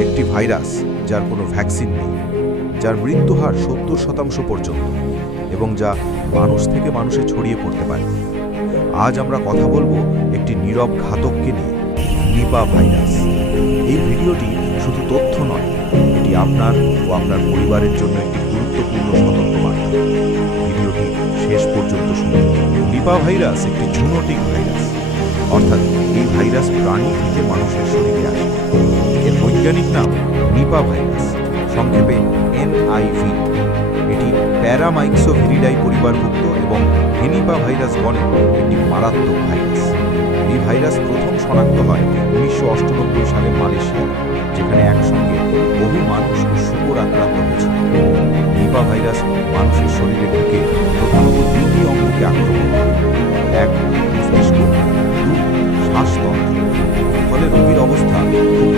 একটি ভাইরাস যার কোনো ভ্যাকসিন নেই, যার মৃত্যুহার 70% পর্যন্ত এবং যা মানুষ থেকে মানুষে ছড়িয়ে পড়তে পারে। আজ আমরা কথা বলবো একটি নীরব ঘাতককে নিয়ে, নিপা ভাইরাস। এই ভিডিওটি শুধু তথ্য নয়, এটি আপনার ও আপনার পরিবারের জন্য একটি গুরুত্বপূর্ণ সতর্কবার্তা। ভিডিওটি শেষ পর্যন্ত শুনুন। নিপা ভাইরাস একটি জুনোটিক ভাইরাস, অর্থাৎ এই ভাইরাস প্রাণী থেকে মানুষের শরীরে আসে। এর বৈজ্ঞানিক নাম নিপা ভাইরাস, সংক্ষেপে NIV। এটি প্যারামাইক্সোভিরিডাই পরিবারভুক্ত এবং হেনিপা ভাইরাস গণের একটি মারাত্মক ভাইরাস। এই ভাইরাস প্রথম শনাক্ত হয় 1998 সালে মালয়েশিয়ায়, যেখানে একসঙ্গে বহু মানুষ ও শুকর আক্রান্ত হয়েছিল। নিপা ভাইরাস মানুষের শরীরে ঢুকে প্রধানত দুটি অঙ্গকে আক্রমণ করে: এক, মস্তিষ্ক; দুই, শ্বাসতন্ত্র। ফলে রোগীর অবস্থা খুব